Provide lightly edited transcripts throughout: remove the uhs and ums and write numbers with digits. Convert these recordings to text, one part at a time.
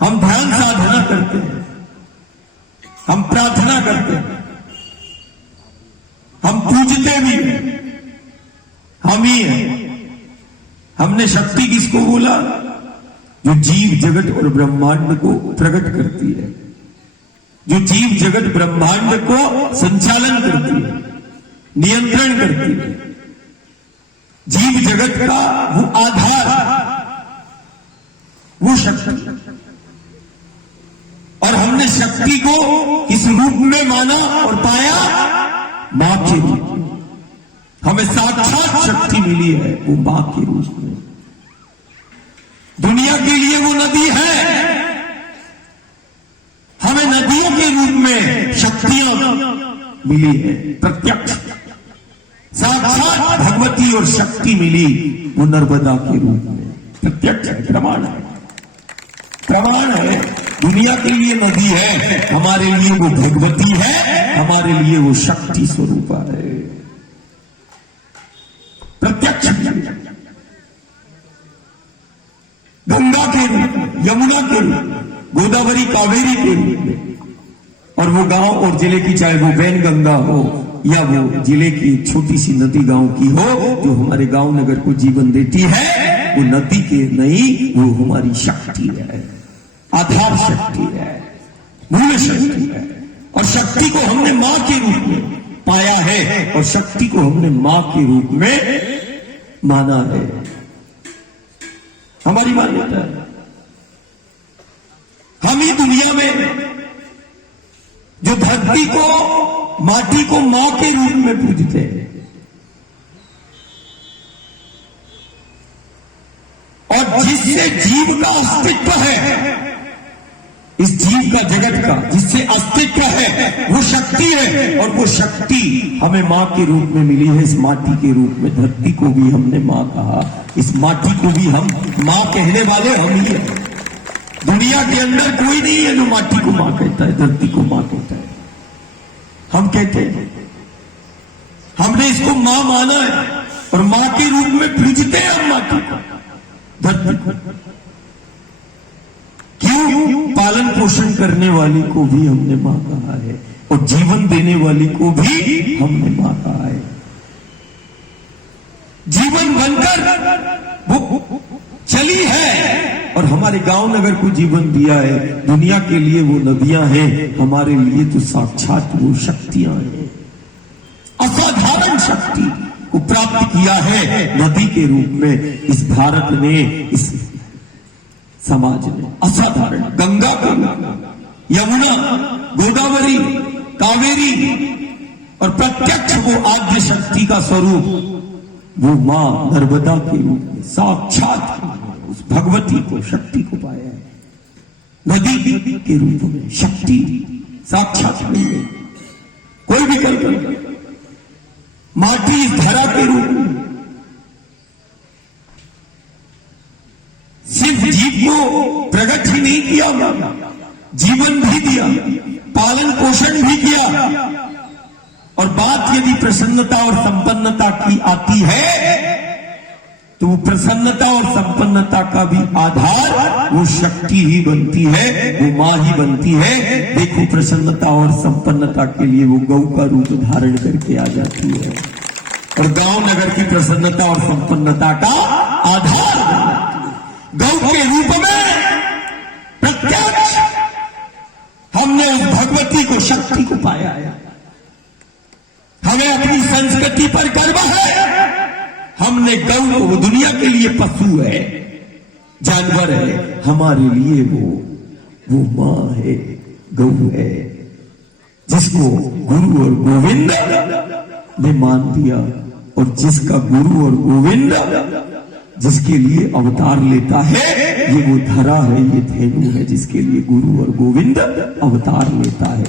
हम ध्यान साधना करते हैं, हम प्रार्थना करते हैं, हम पूजते भी हैं, हम ही हैं। हमने शक्ति किसको बोला? जो जीव जगत और ब्रह्मांड को प्रकट करती है, जो जीव जगत ब्रह्मांड को संचालन करती है, नियंत्रण करती है। जीव जगत का वो आधार, वो शक्ति। और हमने शक्ति को इस रूप में माना और पाया, मां के रूप में। हमें साक्षात शक्ति मिली है वो मां के रूप में। दुनिया के लिए वो नदी है, हमें नदियों के रूप में शक्तियां मिली है। प्रत्यक्ष साक्षात भगवती और शक्ति मिली वो नर्मदा के रूप में। प्रत्यक्ष है, प्रमाण है, प्रमाण है। दुनिया के लिए नदी है, हमारे लिए वो भगवती है, हमारे लिए वो शक्ति स्वरूप है। प्रत्यक्ष गंगा के रूप, यमुना के रूप, गोदावरी कावेरी के रूप में। और वो गांव और जिले की, चाहे वो वैन गंगा हो या वो जिले की छोटी सी नदी गांव की हो, जो हमारे गांव नगर को जीवन देती है, वो नदी के नहीं, वो हमारी शक्ति है, आधार शक्ति है, मूल शक्ति है। और शक्ति को हमने मां के रूप में पाया है और शक्ति को हमने मां के रूप में माना है। हमारी मान्यता है। हम ही दुनिया में जो धरती को, माटी को मां के रूप में पूजते हैं, और जिससे जीव का अस्तित्व है, इस जीव का, जगत का जिससे अस्तित्व है, वो शक्ति है। और वो शक्ति हमें मां के रूप में मिली है, इस माटी के रूप में। धरती को भी हमने मां कहा, इस माटी को भी हम मां कहने वाले हम ही हैं। दुनिया के अंदर कोई नहीं है जो माटी को मां कहता है, धरती को मां कहता है। हम कहते हैं, हमने इसको मां माना है और मां के रूप में पूजते हैं हम माटी को, धरती को। क्यों? पालन पोषण करने वाली को भी हमने मां कहा है और जीवन देने वाली को भी हमने मां कहा है। जीवन बनकर वो चली है और हमारे गांव नगर को जीवन दिया है। दुनिया के लिए वो नदियां हैं, हमारे लिए तो साक्षात वो शक्तियां हैं। असाधारण शक्ति को प्राप्त किया है नदी के रूप में इस भारत ने, इस समाज ने। असाधारण गंगा का, यमुना, गोदावरी, कावेरी, और प्रत्यक्ष वो आद्य शक्ति का स्वरूप वो मां नर्मदा के रूप में साक्षात उस भगवती को, शक्ति को पाया है। नदी के रूप में शक्ति साक्षात मिल गई। कोई भी कल्पना, माटी इस धरा के रूप में सिर्फ जीव को प्रकट ही नहीं किया, जीवन भी दिया, पालन पोषण भी किया। और बात यदि प्रसन्नता और संपन्नता की आती है, तो वो प्रसन्नता और संपन्नता का भी आधार वो शक्ति ही बनती है, वो मां ही बनती है। देखो, प्रसन्नता और संपन्नता के लिए वो गौ का रूप धारण करके आ जाती है और गांव नगर की प्रसन्नता और संपन्नता का आधार गौ के रूप में प्रत्यक्ष हमने उस भगवती को, शक्ति को पाया है। हमें अपनी संस्कृति पर गर्व है। हमने गौ को, वो दुनिया के लिए पशु है, जानवर है, हमारे लिए वो मां है, गौ है, जिसको गुरु और गोविंद ने मान दिया। और जिसका गुरु और गोविंद जिसके लिए अवतार लेता है, ये वो धरा है, ये धेनु है, जिसके लिए गुरु और गोविंद अवतार लेता है।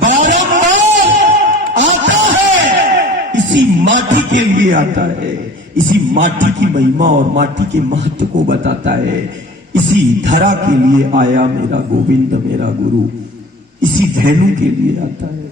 बारंबार आता है, इसी माटी के लिए आता है, इसी माटी की महिमा और माटी के महत्व को बताता है। इसी धरा के लिए आया मेरा गोविंद, मेरा गुरु, इसी धेनु के लिए आता है।